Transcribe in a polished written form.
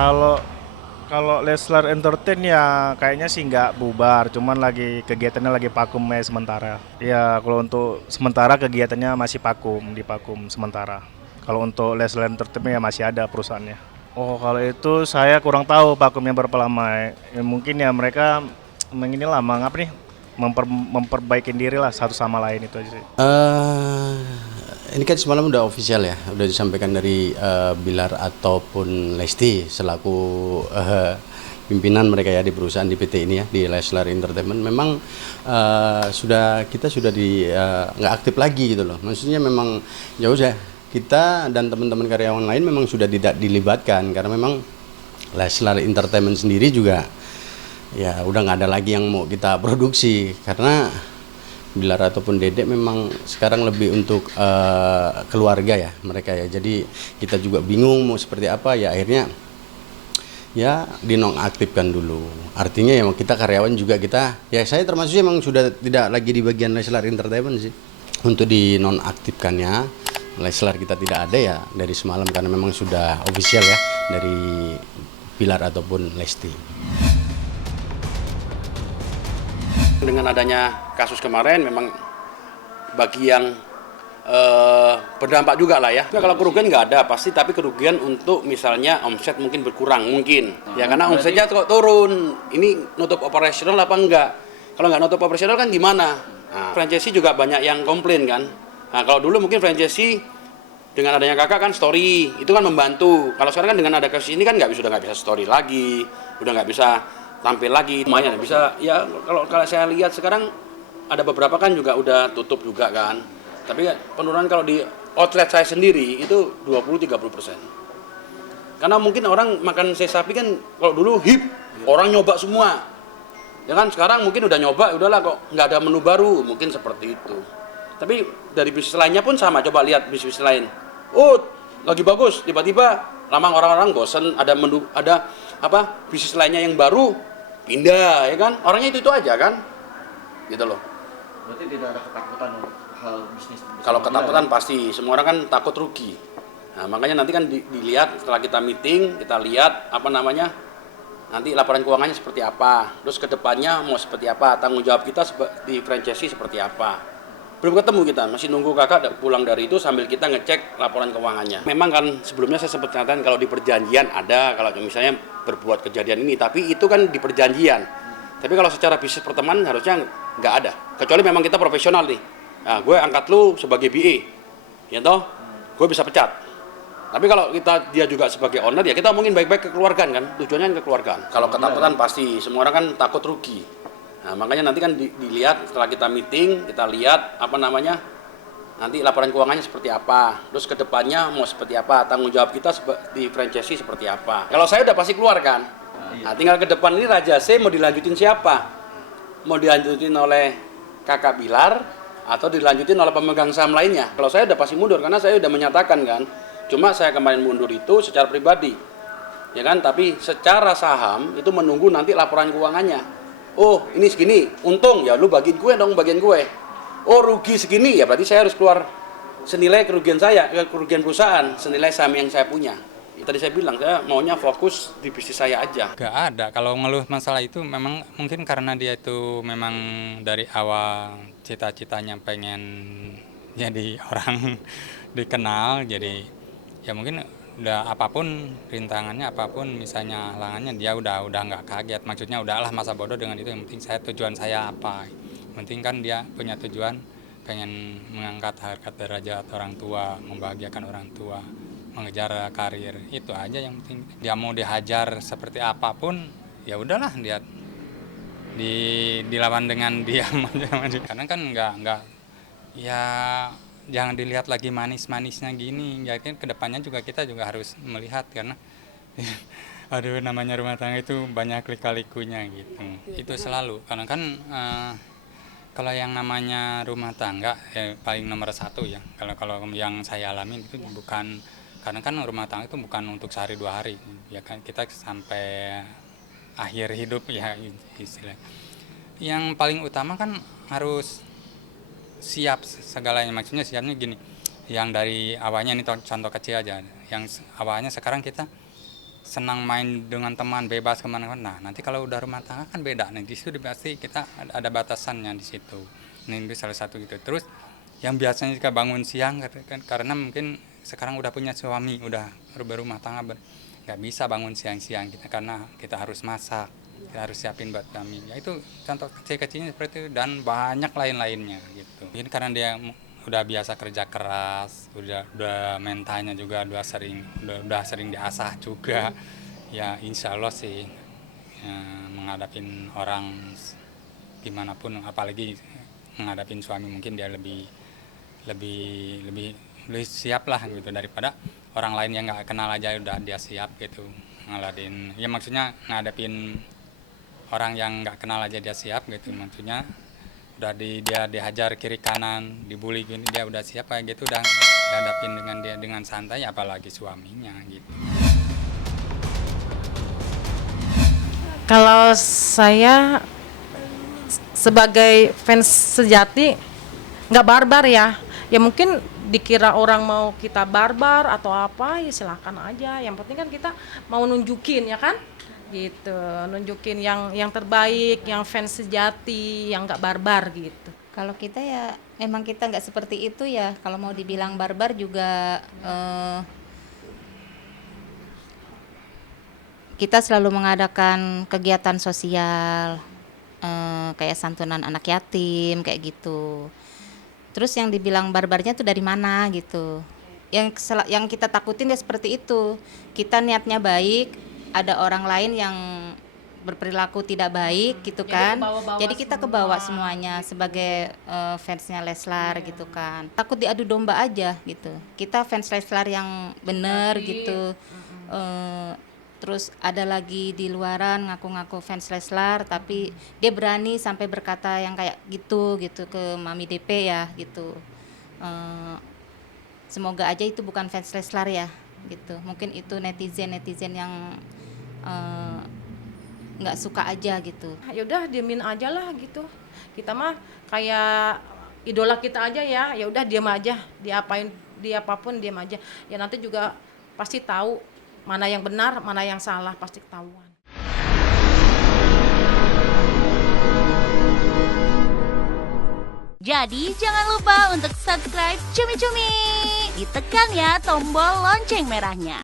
Kalau kalau Leslar Entertain ya kayaknya sih nggak bubar, cuman lagi kegiatannya lagi vakum ya sementara. Ya kalau untuk sementara kegiatannya masih vakum, di vakum sementara. Kalau untuk Leslar Entertainment ya masih ada perusahaannya. Oh kalau itu saya kurang tahu vakumnya berapa lama. Ya, mungkin ya mereka menginilah mengapa nih memperbaikin diri lah satu sama lain itu aja sih. Eh, ini kan semalam udah official ya, udah disampaikan dari Bilar ataupun Lesti selaku pimpinan mereka ya di perusahaan di PT ini ya di Leslar Entertainment. Memang kita sudah di nggak aktif lagi gitu loh. Maksudnya memang jauh ya kita dan teman-teman karyawan lain memang sudah tidak dilibatkan karena memang Leslar Entertainment sendiri juga ya udah nggak ada lagi yang mau kita produksi karena Bilar ataupun Dedek memang sekarang lebih untuk keluarga ya mereka ya. Jadi kita juga bingung mau seperti apa ya akhirnya ya dinonaktifkan dulu. Artinya ya kita karyawan juga kita ya saya termasuk memang sudah tidak lagi di bagian Leslar Entertainment sih. Untuk dinonaktifkannya Leslar kita tidak ada ya dari semalam karena memang sudah official ya dari Bilar ataupun Lesti. Dengan adanya kasus kemarin memang bagi yang berdampak juga lah ya. Kalau kerugian nggak ada pasti, tapi kerugian untuk misalnya omset mungkin berkurang mungkin. Ya karena omsetnya kok turun, ini nutup operasional apa enggak? Kalau nggak nutup operasional kan gimana? Nah, franchisee juga banyak yang komplain kan. Nah kalau dulu mungkin franchisee dengan adanya kakak kan story itu kan membantu. Kalau sekarang kan dengan ada kasus ini kan sudah nggak bisa story lagi, udah nggak bisa tampil lagi. Lumayan bisa ya kalau saya lihat sekarang ada beberapa kan juga udah tutup juga kan. Tapi penurunan kalau di outlet saya sendiri itu 20-30%. Karena mungkin orang makan sate sapi kan kalau dulu hip, orang nyoba semua. Ya kan sekarang mungkin udah nyoba, udahlah kok nggak ada menu baru, mungkin seperti itu. Tapi dari bisnis lainnya pun sama, coba lihat bisnis lain. Oh, lagi bagus, tiba-tiba lama orang-orang bosan ada menu ada apa bisnis lainnya yang baru pindah ya kan? Orangnya itu aja kan? Gitu loh. Berarti tidak ada ketakutan untuk hal bisnis. Kalau ketakutan pasti, semua orang kan takut rugi. Nah, makanya nanti kan dilihat setelah kita meeting, kita lihat apa namanya, nanti laporan keuangannya seperti apa, terus kedepannya mau seperti apa, tanggung jawab kita di franchisee seperti apa. Belum ketemu kita, masih nunggu kakak pulang dari itu sambil kita ngecek laporan keuangannya. Memang kan sebelumnya saya sempat katakan kalau di perjanjian ada, kalau misalnya berbuat kejadian ini, tapi itu kan di perjanjian. Tapi kalau secara bisnis pertemanan harusnya nggak ada. Kecuali memang kita profesional nih. Nah, gue angkat lu sebagai BA, ya toh, gue bisa pecat. Tapi kalau dia juga sebagai owner ya kita omongin baik-baik kekeluargaan kan, tujuannya kan kekeluargaan. Kalau ketakutan pasti, semua orang kan takut rugi. Nah, makanya nanti kan dilihat setelah kita meeting, kita lihat apa namanya, nanti laporan keuangannya seperti apa, terus kedepannya mau seperti apa, tanggung jawab kita di franchisee seperti apa. Kalau saya udah pasti keluar kan. Nah, tinggal ke depan ini Raja C mau dilanjutin siapa? Mau dilanjutin oleh kakak Bilar atau dilanjutin oleh pemegang saham lainnya? Kalau saya udah pasti mundur karena saya udah menyatakan kan. Cuma saya kemarin mundur itu secara pribadi, ya kan? Tapi secara saham itu menunggu nanti laporan keuangannya. Oh ini segini, untung ya lu bagiin gue dong bagian gue. Oh rugi segini ya berarti saya harus keluar senilai kerugian saya, kerugian perusahaan, senilai saham yang saya punya. Tadi saya bilang saya maunya fokus di bisnis saya aja. Gak ada, kalau ngeluh masalah itu memang mungkin karena dia itu memang dari awal cita-citanya pengen jadi orang dikenal, jadi ya mungkin udah apapun rintangannya, apapun misalnya halangannya dia udah nggak kaget. Maksudnya udahlah masa bodoh dengan itu, yang penting tujuan saya apa. Yang penting kan dia punya tujuan pengen mengangkat harkat derajat orang tua, membahagiakan orang tua, mengejar karir, itu aja yang penting. Dia mau dihajar seperti apapun ya udahlah, dia dilawan dengan diam aja. Karena kan nggak ya, jangan dilihat lagi manis-manisnya gini, ya kan kedepannya juga kita juga harus melihat karena aduh namanya rumah tangga itu banyak lika-likunya gitu. Itu selalu karena kan kalau yang namanya rumah tangga paling nomor satu ya, kalau yang saya alami itu bukan, karena kan rumah tangga itu bukan untuk sehari dua hari ya kan, kita sampai akhir hidup ya istilah. Yang paling utama kan harus siap segalanya, maksudnya siapnya gini, yang dari awalnya ini contoh kecil aja, yang awalnya sekarang kita senang main dengan teman, bebas kemana-mana. Nah, nanti kalau udah rumah tangga kan beda. Nah, di situ pasti kita ada batasannya di situ. Ini salah satu gitu. Terus yang biasanya juga bangun siang karena mungkin sekarang udah punya suami, udah berumah tangga, nggak bisa bangun siang-siang kita karena kita harus masak, kita harus siapin buat kami. Ya itu contoh kecil-kecilnya seperti itu dan banyak lain-lainnya gitu. Mungkin karena dia udah biasa kerja keras, udah mentalnya juga udah sering diasah juga. Ya insya Allah sih menghadapin orang gimana pun, apalagi menghadapin suami mungkin dia lebih siap lah gitu daripada orang lain yang nggak kenal aja udah dia siap gitu ngeladin. Ya maksudnya ngadepin orang yang nggak kenal aja dia siap gitu, maksudnya udah dia dihajar kiri kanan, dibully gini dia udah siap kayak gitu, udah dihadapin dengan santai, apalagi suaminya gitu. Kalau saya sebagai fans sejati nggak barbar ya mungkin dikira orang mau kita barbar atau apa ya silakan aja, yang penting kan kita mau nunjukin ya kan gitu, nunjukin yang terbaik, yang fans sejati, yang nggak barbar gitu. Kalau kita ya memang kita nggak seperti itu ya, kalau mau dibilang barbar juga kita selalu mengadakan kegiatan sosial kayak santunan anak yatim kayak gitu. Terus yang dibilang barbarnya tuh dari mana gitu, yang kita takutin ya seperti itu, kita niatnya baik, ada orang lain yang berperilaku tidak baik gitu kan, jadi kita kebawa semuanya sebagai fansnya Leslar gitu kan, takut diadu domba aja gitu. Kita fans Leslar yang bener gitu. Terus ada lagi di luaran ngaku-ngaku fans Leslar tapi dia berani sampai berkata yang kayak gitu ke Mami DP ya gitu. Semoga aja itu bukan fans Leslar ya gitu, mungkin itu netizen yang nggak suka aja gitu. Ya udah diemin aja lah gitu, kita mah kayak idola kita aja ya udah diam aja, diapapun diam aja ya, nanti juga pasti tahu mana yang benar mana yang salah, pasti ketahuan. Jadi jangan lupa untuk subscribe Cumi Cumi, ditekan ya tombol lonceng merahnya.